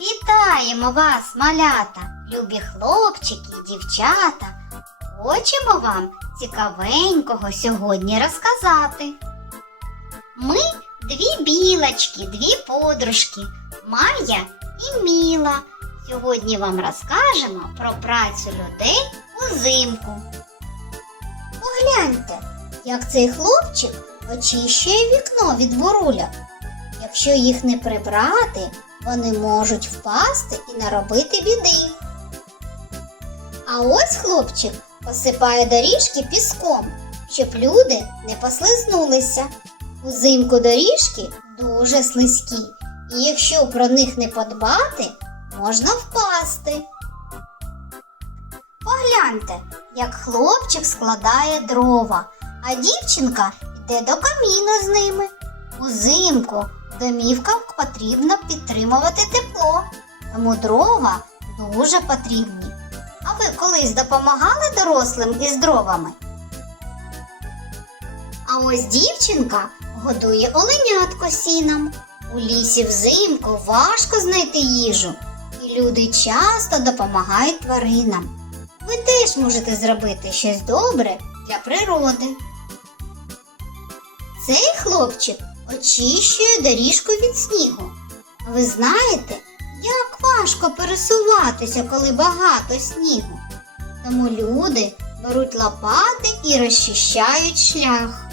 Вітаємо вас, малята, любі хлопчики і дівчата. Хочемо вам цікавенького сьогодні розказати. Ми дві білочки, дві подружки, Майя і Міла. Сьогодні вам розкажемо про працю людей узимку. Погляньте, як цей хлопчик очищує вікно від буруляк. Якщо їх не прибрати, вони можуть впасти і наробити біди. А ось хлопчик посипає доріжки піском, щоб люди не послизнулися. Узимку доріжки дуже слизькі, і якщо про них не подбати, можна впасти. Погляньте, як хлопчик складає дрова, а дівчинка йде до каміну з ними. Узимку домівкам потрібно підтримувати тепло, тому дрова дуже потрібні. А ви колись допомагали дорослим із дровами? А ось дівчинка годує оленятко сіном. У лісі взимку важко знайти їжу, і люди часто допомагають тваринам. Ви теж можете зробити щось добре для природи. Цей хлопчик очищує доріжку від снігу. Ви знаєте, як важко пересуватися, коли багато снігу. Тому люди беруть лопати і розчищають шлях.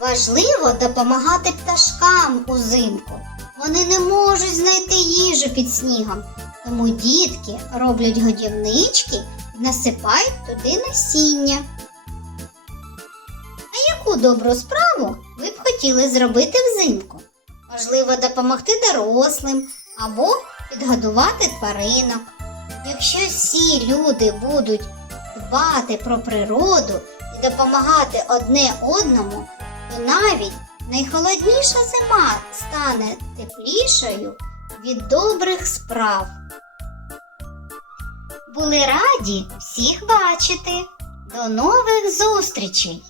Важливо допомагати пташкам узимку. Вони не можуть знайти їжу під снігом, тому дітки роблять годівнички і насипають туди насіння. А яку добру справу ви хотіли зробити взимку? Можливо, допомогти дорослим або підгодувати тваринок. Якщо всі люди будуть дбати про природу і допомагати одне одному, то навіть найхолодніша зима стане теплішою від добрих справ. Були раді всіх бачити. До нових зустрічей!